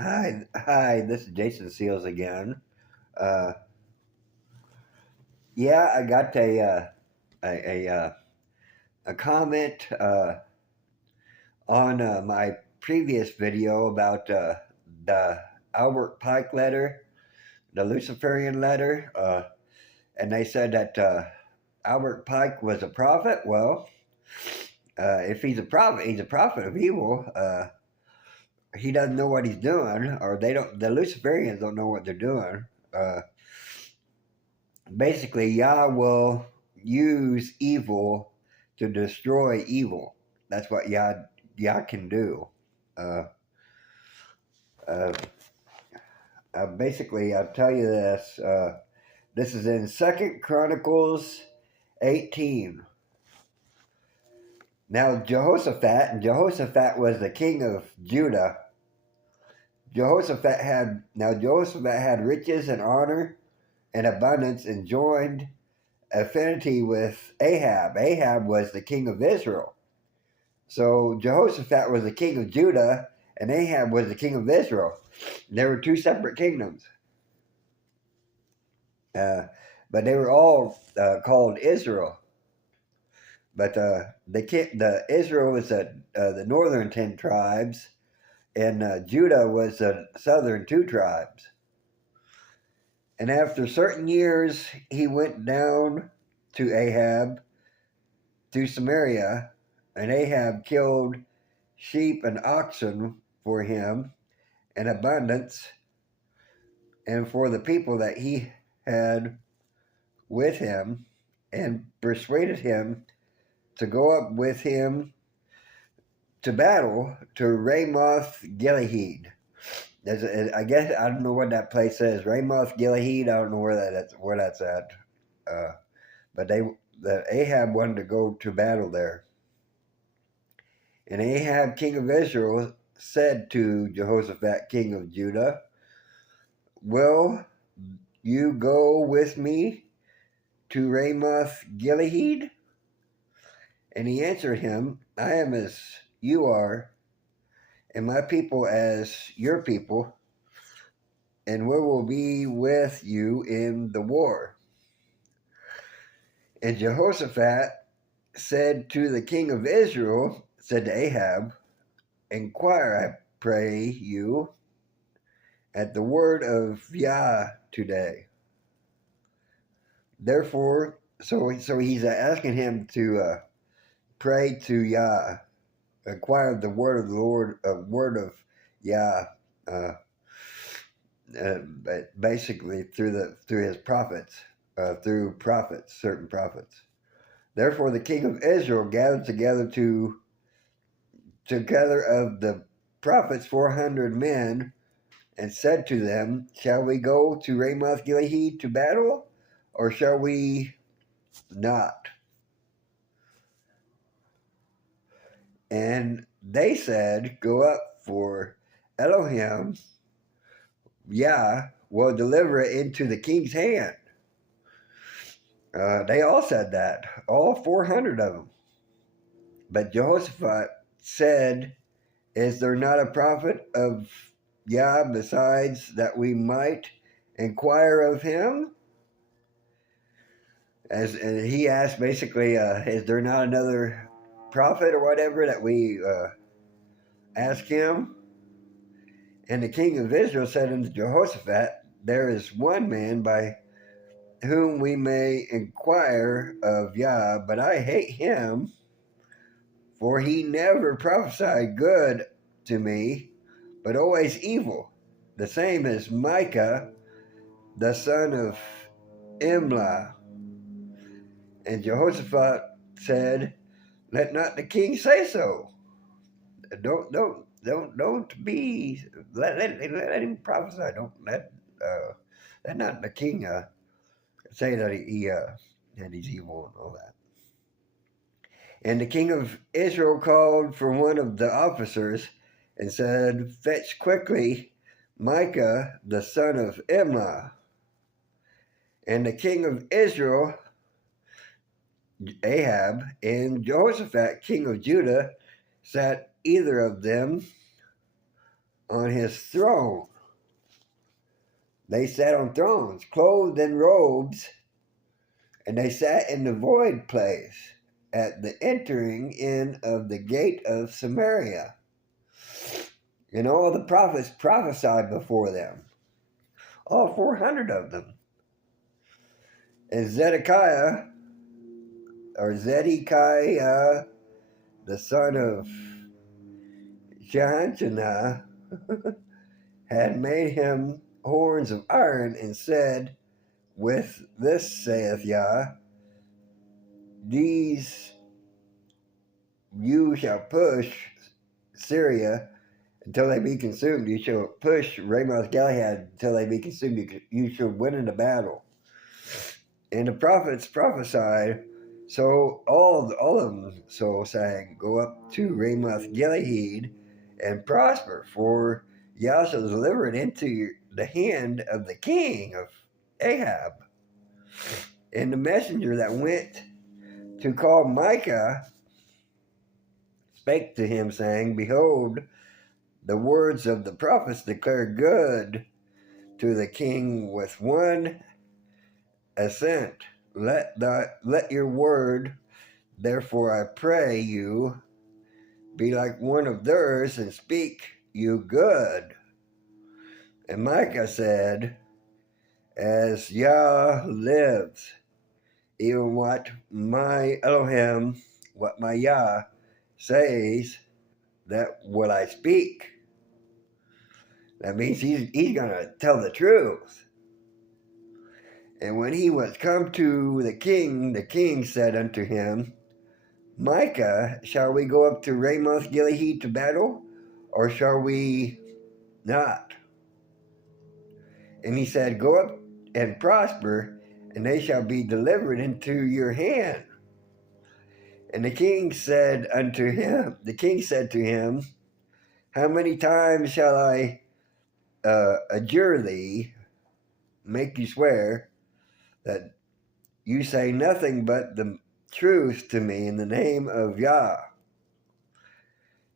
Hi, this is Jason Seals again. Uh, yeah, I got a comment on my previous video about the Albert Pike letter, the Luciferian letter, and they said that Albert Pike was a prophet. Well, if he's a prophet, he's a prophet of evil. He doesn't know what he's doing, or they don't. The Luciferians don't know what they're doing. Uh, Basically, Yah will use evil to destroy evil. That's what Yah can do. Uh, uh, Basically, I'll tell you this. This is in 2 Chronicles 18. Now Jehoshaphat was the king of Judah. Jehoshaphat had riches and honor and abundance, and joined affinity with Ahab. Ahab was the king of Israel. So Jehoshaphat was the king of Judah, and Ahab was the king of Israel. There were two separate kingdoms. But they were all called Israel. But the Israel was the northern 10 tribes, and Judah was the southern 2 tribes. And after certain years, he went down to Ahab, to Samaria, and Ahab killed sheep and oxen for him in abundance, and for the people that he had with him, and persuaded him to go up with him to battle to Ramoth Gilead. I guess I don't know what that place is. Ramoth Gilead. I don't know where that's at. But Ahab wanted to go to battle there. And Ahab, king of Israel, said to Jehoshaphat, king of Judah, "Will you go with me to Ramoth Gilead?" And he answered him, "I am as you are, and my people as your people, and we will be with you in the war." And Jehoshaphat said to the king of Israel, said to Ahab, "Inquire, I pray you, at the word of Yah today." Therefore, so he's asking him to pray to Yah, acquire the word of the Lord, word of Yah, basically through his prophets, through prophets, certain prophets. Therefore, the king of Israel gathered together of the prophets 400 men, and said to them, "Shall we go to Ramoth Gilead to battle, or shall we not?" And they said, "Go up, for Elohim, Yah, will deliver it into the king's hand." They all said that, all 400 of them. But Jehoshaphat said, "Is there not a prophet of Yah besides, that we might inquire of him?" And he asked basically, "Is there not another prophet or whatever that we ask him?" And the king of Israel said unto Jehoshaphat, "There is one man by whom we may inquire of Yah, but I hate him, for he never prophesied good to me, but always evil. The same as Micah, the son of Imlah." And Jehoshaphat said, "Let not the king say so. Don't be. Let him prophesy. Don't let not the king say that that he's evil and all that." And the king of Israel called for one of the officers and said, "Fetch quickly Micah, the son of Imlah." And the king of Israel, Ahab, and Jehoshaphat, king of Judah, sat either of them on his throne. They sat on thrones, clothed in robes, and they sat in the void place at the entering in of the gate of Samaria. And all the prophets prophesied before them, all 400 of them. And Zedekiah, the son of Jehoiachin, had made him horns of iron, and said, with this saith Yah, these you shall push Syria until they be consumed. You shall push Ramoth Gilead until they be consumed. You shall win in the battle. And the prophets prophesied, so all of them so saying, go up to Ramoth Gilead and prosper, for Yah shall deliver it into the hand of the king of Ahab. And the messenger that went to call Micah spake to him, saying, behold, the words of the prophets declare good to the king with one assent. Let your word, therefore I pray you, be like one of theirs, and speak you good. And Micah said, as Yah lives, even what my Elohim, what my Yah says, that what I speak. That means he's going to tell the truth. And when he was come to the king said unto him, Micah, shall we go up to Ramoth Gilead to battle, or shall we not? And he said, go up and prosper, and they shall be delivered into your hand. And the king said to him, how many times shall I adjure thee, make you swear, that you say nothing but the truth to me in the name of Yah?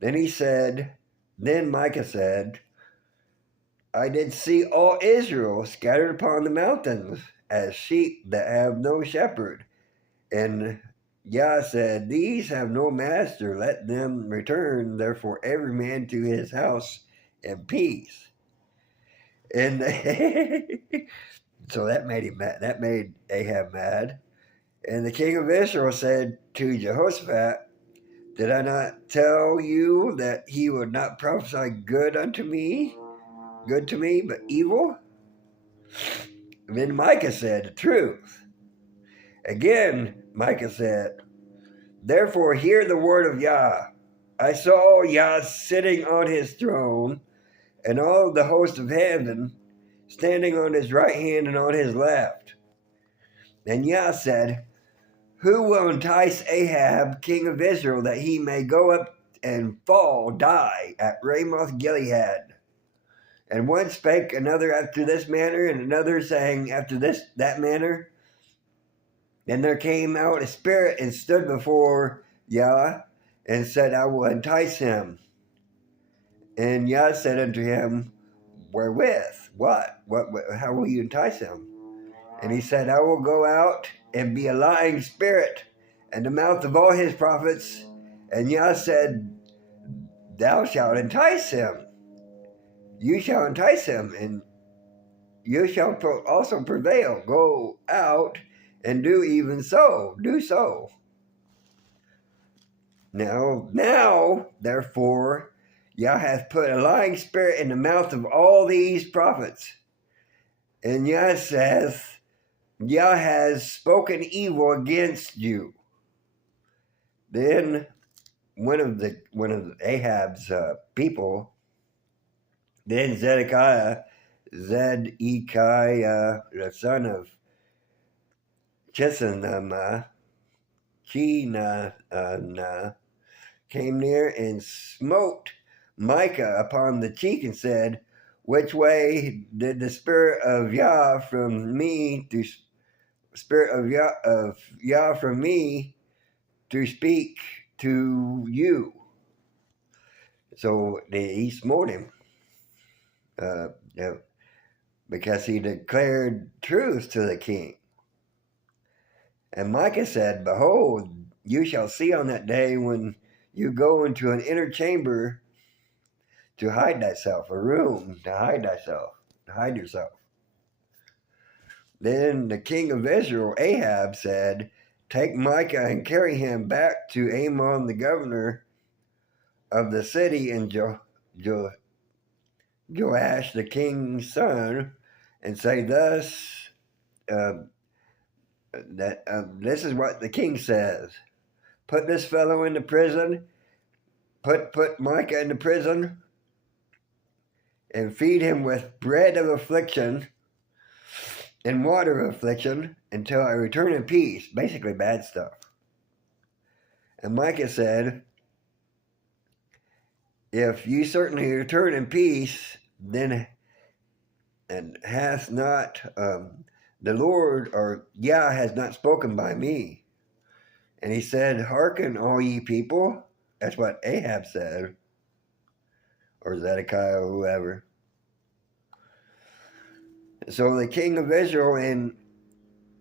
Then Micah said, I did see all Israel scattered upon the mountains as sheep that have no shepherd. And Yah said, these have no master, let them return, therefore every man to his house in peace. And so that made him mad. That made Ahab mad. And the king of Israel said to Jehoshaphat, did I not tell you that he would not prophesy good to me, but evil? And then Micah said the truth. Again, Micah said, therefore hear the word of Yah. I saw Yah sitting on his throne, and all the host of heaven standing on his right hand and on his left. And Yah said, who will entice Ahab, king of Israel, that he may go up and die at Ramoth Gilead? And one spake another after this manner, and another saying after that manner. Then there came out a spirit and stood before Yah, and said, I will entice him. And Yah said unto him, wherewith? What? How will you entice him? And he said, I will go out and be a lying spirit in the mouth of all his prophets. And Yah said, thou shalt entice him. You shall entice him, and you shall also prevail. Go out and do even so. Do so. Now, therefore, Yah hath put a lying spirit in the mouth of all these prophets. And Yah saith, Yah has spoken evil against you. Then one of Ahab's people, then Zedekiah, the son of Chesanah, came near and smote Micah upon the cheek and said, which way did the spirit of Yah from me to speak to you? So he smote him. uh, uh, because he declared truth to the king. And Micah said, "Behold, you shall see on that day when you go into an inner chamber to hide thyself, a room to hide thyself, to hide yourself." Then the king of Israel, Ahab, said, "Take Micah and carry him back to Amon the governor of the city, and Joash the king's son, and say thus, uh, this is what the king says. Put this fellow into prison, put Micah into prison, and feed him with bread of affliction and water of affliction until I return in peace." Basically bad stuff. And Micah said, "If you certainly return in peace, then and hath not the Lord or Yah has not spoken by me." And he said, "Hearken, all ye people." That's what Ahab said, or Zedekiah, or whoever. So the king of Israel and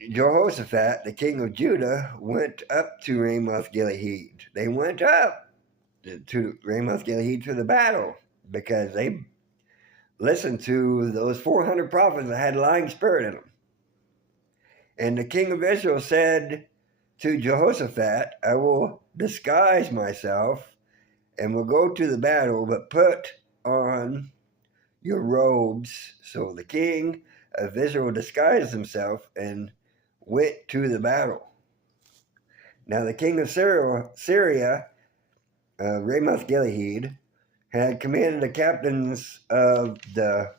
Jehoshaphat, the king of Judah, went up to Ramoth Gilead. They went up to Ramoth Gilead to the battle because they listened to those 400 prophets that had lying spirit in them. And the king of Israel said to Jehoshaphat, "I will disguise myself and will go to the battle, but put on your robes." So the king of Israel disguised himself and went to the battle. Now the king of Syria, Ramoth Gilead, had commanded the captains of the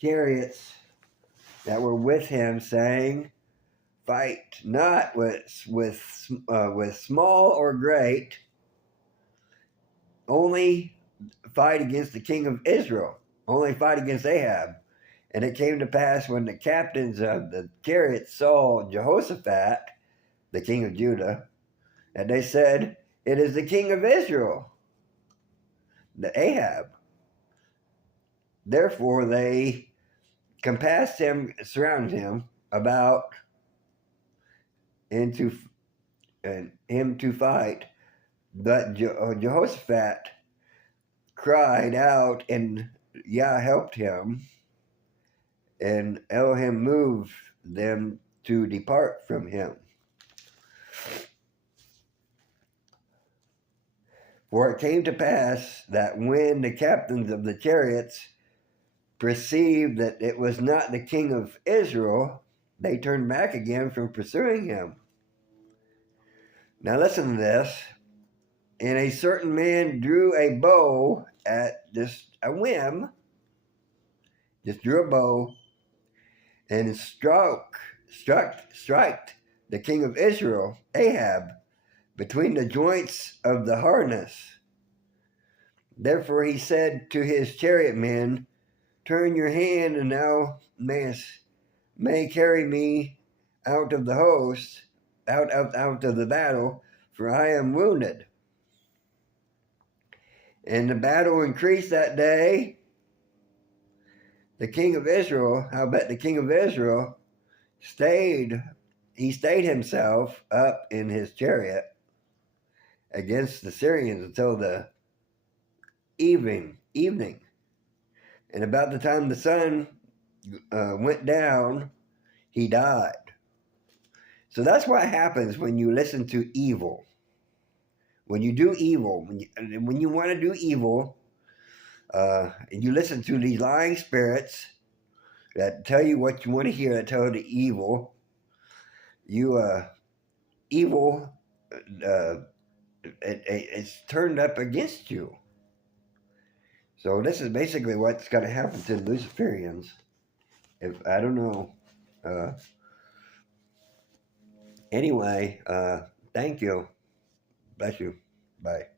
chariots that were with him, saying, "Fight not with small or great, only fight against the king of Israel, only fight against Ahab." And it came to pass when the captains of the chariots saw Jehoshaphat, the king of Judah, that they said, "It is the king of Israel, the Ahab." Therefore they compassed him, surrounded him about, and him to fight. But Jehoshaphat cried out, and Yah helped him, and Elohim moved them to depart from him. For it came to pass that when the captains of the chariots perceived that it was not the king of Israel, they turned back again from pursuing him. Now listen to this. And a certain man drew a bow at just a whim, just drew a bow, and struck the king of Israel, Ahab, between the joints of the harness. Therefore he said to his chariot men, "Turn your hand, and thou may carry me out of the host, out of the battle, for I am wounded." And the battle increased that day. The king of Israel, I'll bet the king of Israel stayed himself up in his chariot against the Syrians until the evening. And about the time the sun went down, he died. So that's what happens when you listen to evil. When you do evil, when you want to do evil, and you listen to these lying spirits that tell you what you want to hear, that tell you the evil, evil, it's turned up against you. So this is basically what's going to happen to the Luciferians. If I don't know. Anyway, thank you. Bless you. Bye.